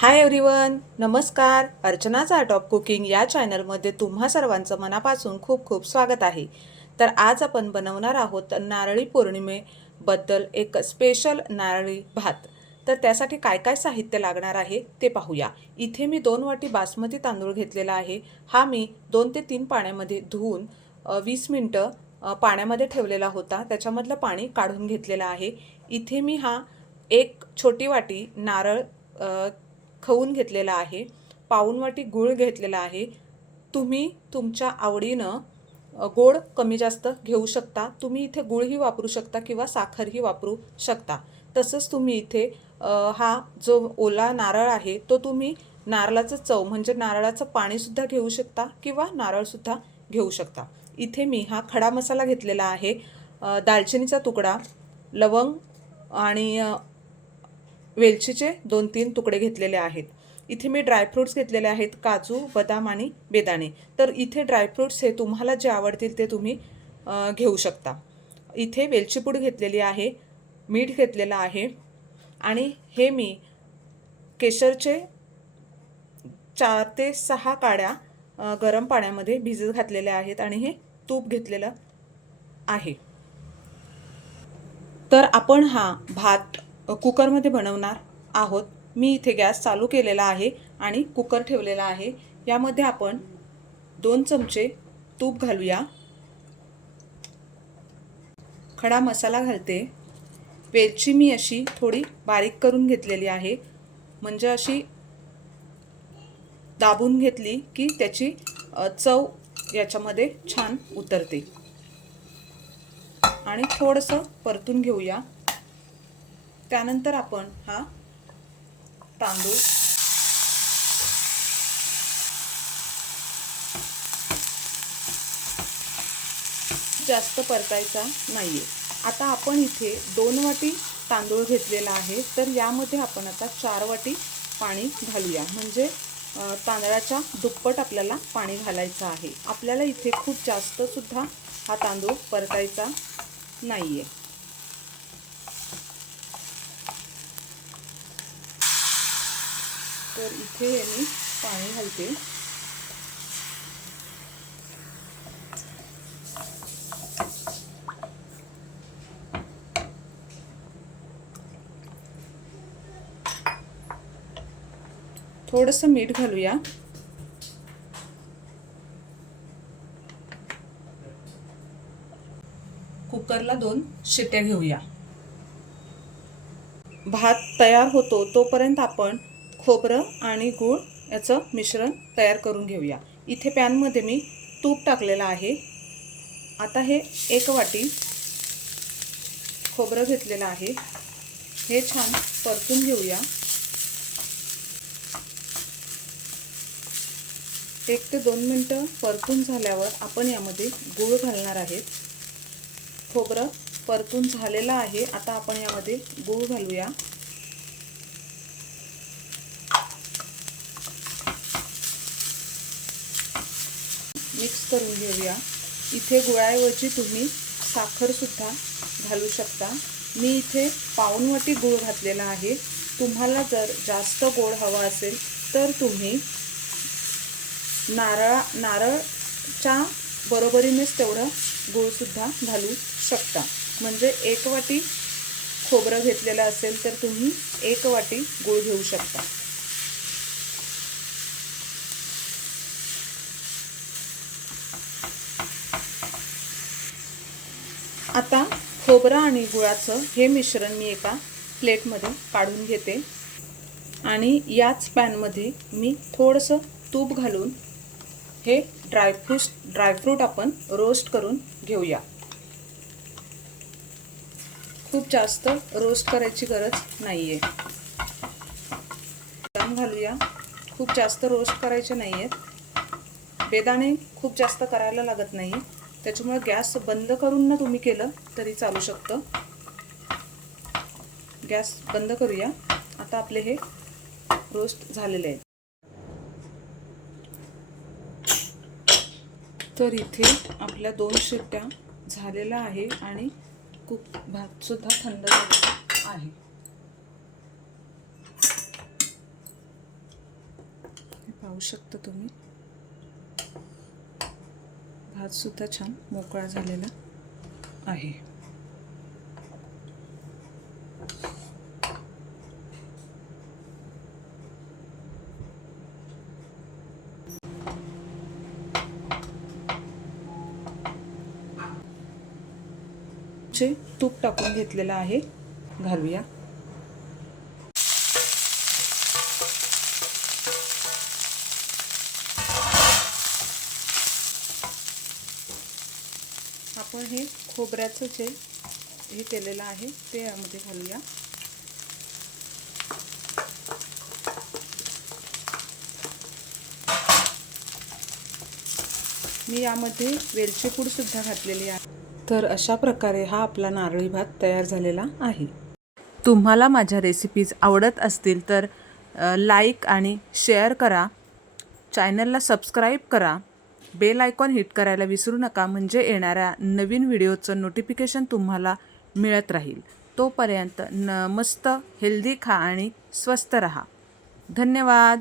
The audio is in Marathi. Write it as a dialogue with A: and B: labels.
A: हाय एव्हरीवन नमस्कार. अर्चनाचा आर्ट ऑफ कुकिंग या चॅनलमध्ये तुम्हा सर्वांचं मनापासून खूप खूप स्वागत आहे. तर आज आपण बनवणार आहोत नारळी पौर्णिमेबद्दल एक स्पेशल नारळी भात. तर त्यासाठी काय काय साहित्य लागणार आहे ते पाहूया. इथे मी दोन वाटी बासमती तांदूळ घेतलेला आहे. हा मी दोन ते तीन पाण्यामध्ये धुवून वीस मिनटं पाण्यामध्ये ठेवलेला होता. त्याच्यामधलं पाणी काढून घेतलेलं आहे. इथे मी हा एक छोटी वाटी नारळ खवून घेतलेला आहे पाऊनवाटी गुळ गूळ घेतलेला आहे. तुम्ही तुमच्या आवडीनं गोड कमी जास्त घेऊ शकता. तुम्ही इथे गुळही वापरू शकता किंवा साखरही वापरू शकता. तसंच तुम्ही इथे हा जो ओला नारळ आहे तो तुम्ही नारळाचं चव म्हणजे नारळाचं पाणीसुद्धा घेऊ शकता किंवा नारळसुद्धा घेऊ शकता. इथे मी हा खडा मसाला घेतलेला आहे. दालचिनीचा तुकडा लवंग आणि वेलचीचे दोन तीन तुकडे घेतलेले आहेत. इथे मी ड्रायफ्रूट्स घेतलेले आहेत काजू बदाम आणि बेदाणे. तर इथे ड्रायफ्रूट्स हे तुम्हाला जे आवडतील ते तुम्ही घेऊ शकता. इथे वेलचीपूड घेतलेली आहे मीठ घेतलेलं आहे आणि हे मी केशरचे चार ते सहा काड्या गरम पाण्यामध्ये भिजत घातलेल्या आहेत आणि हे तूप घेतलेलं आहे. तर आपण हा भात कुकरमध्ये बनवणार आहोत. मी इथे गॅस चालू केलेला आहे आणि कुकर ठेवलेला आहे. यामध्ये आपण दोन चमचे तूप घालूया. खडा मसाला घालते. वेलची मी अशी थोडी बारीक करून घेतलेली आहे. म्हणजे अशी दाबून घेतली की त्याची चव याच्यामध्ये छान उतरते. आणि थोडंसं परतून घेऊया. त्यानंतर आपण हा तांदूळ जास्त परतायचा नाहीये. आता आपण इथे दोन वाटी तांदूळ घेतलेला आहे. तर यामध्ये आपण आता चार वाटी पाणी घालूया. म्हणजे तांदळाच्या दुप्पट आपल्याला पाणी घालायचं आहे. आपल्याला इथे खूप जास्त सुद्धा हा तांदूळ परतायचा नाही आहे तर इथे मी पाणी घालते. थोडंसं मीठ घालूया. कुकरला दोन शिट्या घेऊया. भात तयार होतो तोपर्यंत आपण खोबरं आणि गूळ याचं मिश्रण तयार करून घेऊया. इथे पॅनमध्ये मी तूप टाकलेलं आहे. आता हे एक वाटी खोबरं घेतलेलं आहे. हे छान परतून घेऊया. एक ते दोन मिनटं परतून झाल्यावर आपण यामध्ये गूळ घालणार आहेत. खोबरं परतून झालेलं आहे. आता आपण यामध्ये गूळ घालूया. मिक्स करून घेऊया. इथे गुळाऐवजी तुम्ही साखरसुद्धा घालू शकता. मी इथे पाऊनवटी गूळ घातलेला आहे. तुम्हाला जर जास्त गोड हवा असेल तर तुम्ही नारळा नारळच्या बरोबरीनेच तेवढं गूळसुद्धा घालू शकता. म्हणजे एक वाटी खोबरं घेतलेलं असेल तर तुम्ही एक वाटी गूळ घेऊ शकता. आता खोबरं आणि गुळाचं हे मिश्रण मी एका प्लेटमध्ये काढून घेते. आणि याच पॅनमध्ये मी थोडंसं तूप घालून हे ड्रायफ्रूट ड्रायफ्रूट आपण रोस्ट करून घेऊया. खूप जास्त रोस्ट करायची गरज नाही आहे घालूया. खूप जास्त रोस्ट करायचे नाही आहेत बेदाणे खूप जास्त करायला लागत नाही त्याच्यामुळे गॅस बंद करून ना तुम्ही केलं तरी चालू शकतं. गॅस बंद करूया. आता आपले हे रोस्ट झालेले आहेत. तर इथे आपल्या दोन शिट्ट्या झालेल्या आहे आणि खूप भातसुद्धा थंड झालेला आहे. शकता तुम्ही. भातसुद्धा छान मोकळा झालेला आहे. तूप टाकून घेतलेलं आहे घालूया. आपण हे खोबऱ्याचं जे हे केलेलं आहे ते यामध्ये घालूया. मी यामध्ये वेलची घातलेली आहे. तर अशा प्रकारे हा आपला नारळी भात तयार झालेला आहे. तुम्हाला माझ्या रेसिपीज आवडत असतील तर लाईक आणि शेअर करा. चॅनलला सबस्क्राईब करा. बेल आयकॉन हिट करायला विसरू नका म्हणजे येणाऱ्या नवीन व्हिडिओचं नोटिफिकेशन तुम्हाला मिळत राहील. तोपर्यंत न मस्त हेल्दी खा आणि स्वस्त रहा. धन्यवाद.